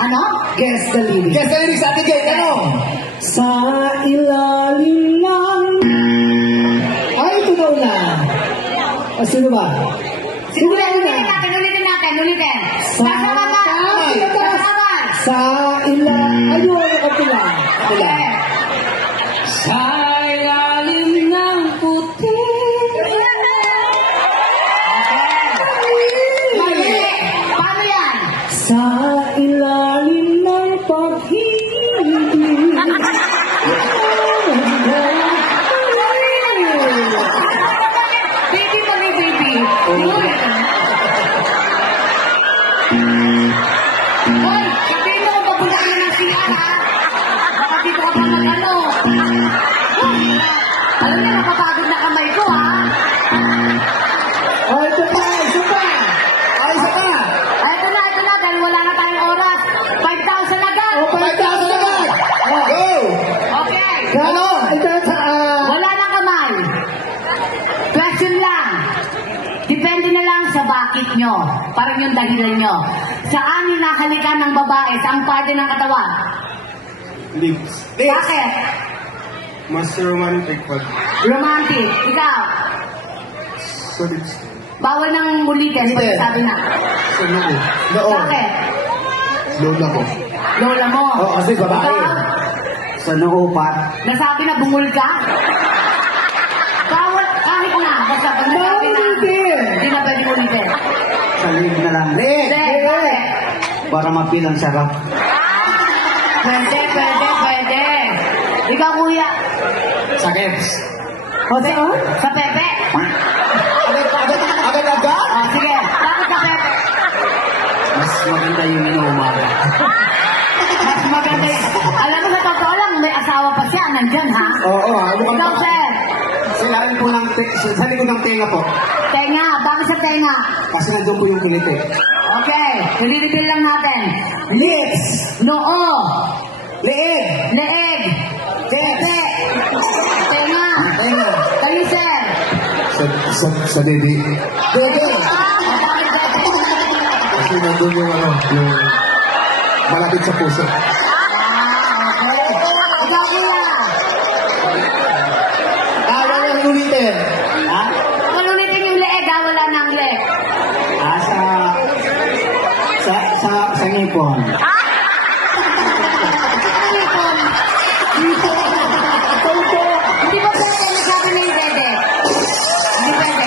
Ano? Guess the lyrics. Guess the lyrics, Ate Gay, ano? Sa ilalim ng... Ay, ito na una. Sino ba? Sino na una? Ulitin. Sa ilalim... Ayun, kapila. Sa ilalim ng puti. Paano yan? Sa ilalim ng pag-ibig. Baby. Hoy, sabihin mo kung papunta ka ng CR, ha? Baka dito ka pa mag-ano. Alam niya, napapagod na kamay ko, ha? Oh, ito pa. Ito na, dahil wala na tayong oras. 5,000 agad. Oh, 5,000 agad. Go! Okay. Ano? Ito sa... Wala na kamay. Question lang. Depende na lang sa bakit nyo. Parang yung dahilan nyo. Saan hinahalikan ng babae? Saang parte ng katawan? Lips. Bakit? Mas romantic pag... Romantic. Ikaw? Sa lips. Bawal ng ulitin pag sabi na. Sa noo. Noo. Bakit? Lola ko. Lola mo. Oh, kasi babae. Ikaw? Sa noo pa. Nasabi na bungol ka? Bawal, kahit na. Basta pag nasabi na. Hindi na pwede ulitin. Sa leg na lang. Hindi, bakit? Para mapilang sarap. Pwede. Ikaw, kuya. Sa keps. Sa pepe. Agad-agad? Sige, bakit sa pepe? Mas maganda yung inuumaga. Mas maganda yun. Alam mo, sa totoo lang, may asawa pa siya. Nandyan, ha? Oo, Ikaw, sir. Sa ilalim po ng... Sa likod ng tenga po. Tenga. Bakit sa tenga? Kasi nandun po yung kilite. Okay. Nililitin lang natin. Lips. Noo. Leeg. Pepe. Tenga. Kayo, sir. Sa bebe. Bebe. Bakit pepe? Kasi nandun yung yung malapit sa puso. Okay. Ikaw, kuya. Wala nang ulitin. Ha? Kung ulitin yung leeg, wala ng leeg. Sa ngipon. Hindi ba pwede nagsabi na yung dede? Hindi pwede.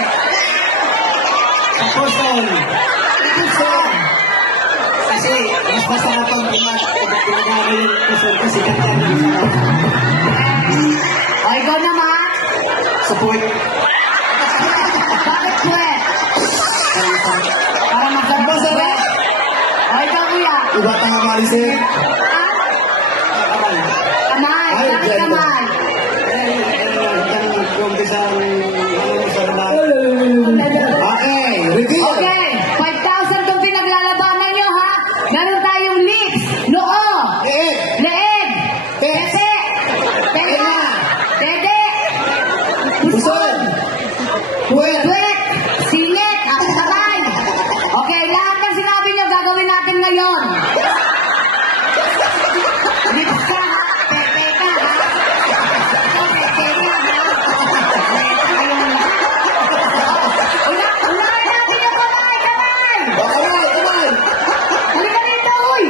Sa puson. Kasi mas masarap ang pinagagawa yung puson kasi kanya ng sarap. O, ikaw naman. Sa puwet. Bakit puwet? Para masarap sa puwet. O, ikaw, kuya. Iba tanga malisin. Kamay. Bakit kamay? Okay, reveal. Okay. 5,000 itong pinaglalabanan nyo, ha? Meron tayong lips, noo, leeg, pepe, tenga, dede, puson, puwet, singit, at sabay. Okay, lahat ng sinabi nyo gagawin natin ngayon. Lips ka, ha? Pepe ka, ha? Pepe ka, ha? Unahin natin yung kamay! Kamay! Halika dito, uy!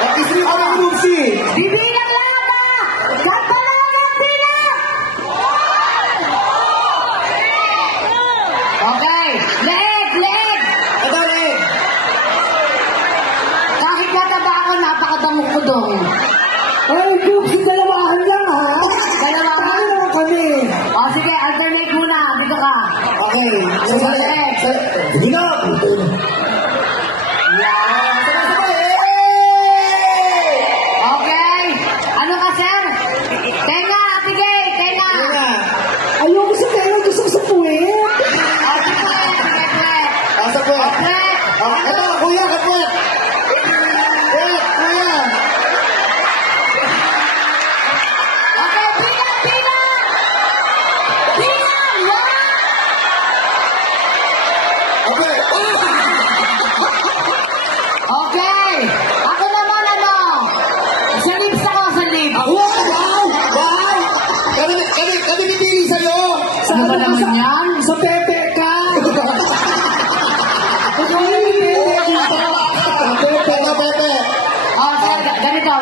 Pakisri ka ng lupsi. Bibilang lahat na! Katpalagan bilang! Okay, leeg! Kahit nataba ako, napakadamok ko doon. Ay, Cooks, dalawahan lang, ha? Dalawa ka? Ano naman kami? O sige, alternate muna. Dito ka. Okay. Hindi na. Okay. Ano ka, sir? Tenga, Abigail, tenga. Ayoko sa kaya, gusto ko sa puwet. O, sige, Asa po? Fred. Ito, kuya, kapot. Kuya. Okay, bilang! Bilang! 1,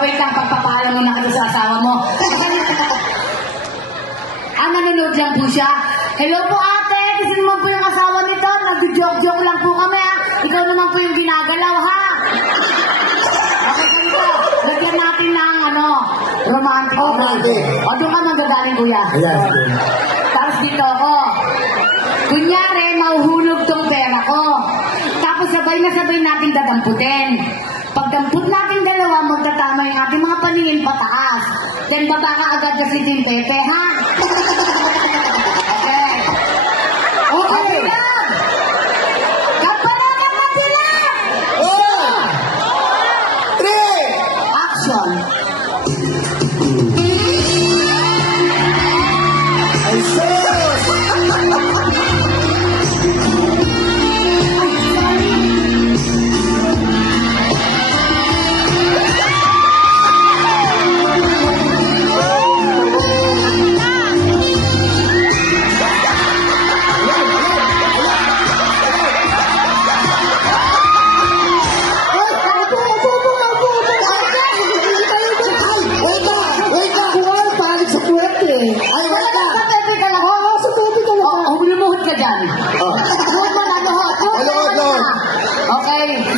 wait lang, pagpapaalam mo na kita sa asawa mo. Nanonood lang po siya. Hello po ate, kasi naman po yung asawa nito. Nag-joke-joke lang po kami ha. Ikaw naman po yung ginagalaw ha. Okay, ganito. Lagyan natin ng romantic. Romantic. O, doon ka magagaling kuya. Ayan. Tapos dito ako. Kunyari, mahuhulog tong pera ko. Tapos sabay na sabay natin dadamputin. Pagdamput natin dalawa, magtatama yung ating mga paningin pataas. Then baba ka agad na si Tim Pepe, ha? Okay. Okay lang! Kapalanan natin lang! Oh! 3! Action! Ay, sus!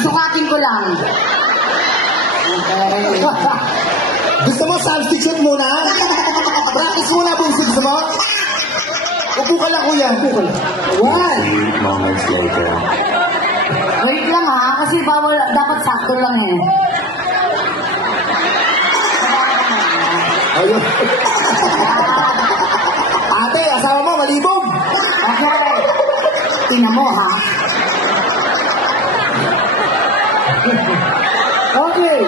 Sukatin ko lang. Okay. Gusto mo substitute muna? Practice muna kung gusto mo. Upo ka lang, kuya. Upo ka lang. 1. Moments later. Wait lang ha, kasi bawal, dapat sakto lang eh. Ayun. Ate, asawa mo, malibog. Okay. Tingnan mo ha. Okay.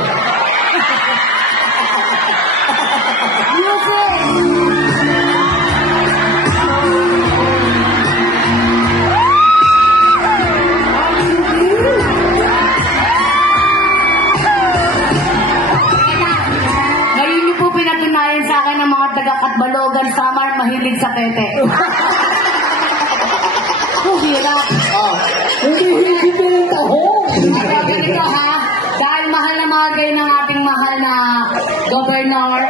Ngayon niyo po pinatunayan sa akin ng mga taga-Katbalogan, Samar, mahilig sa tete. Hirap. Hindi pa yung tahong. Ganito ha, dahil mahal na mahal kayo ng ating mahal na Governor,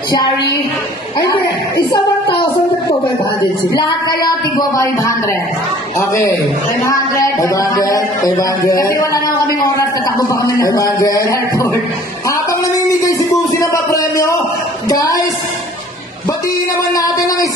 Shari. Ay, hindi. Isa 1,000 at 500. Lahat kayo, tigwa 500. Okay. 500. 500. Kasi wala na kaming oras, tatakbo pa kami ng 500. airport. Habang namimigay si Boomsy ng papremyo, guys, batiin naman natin ang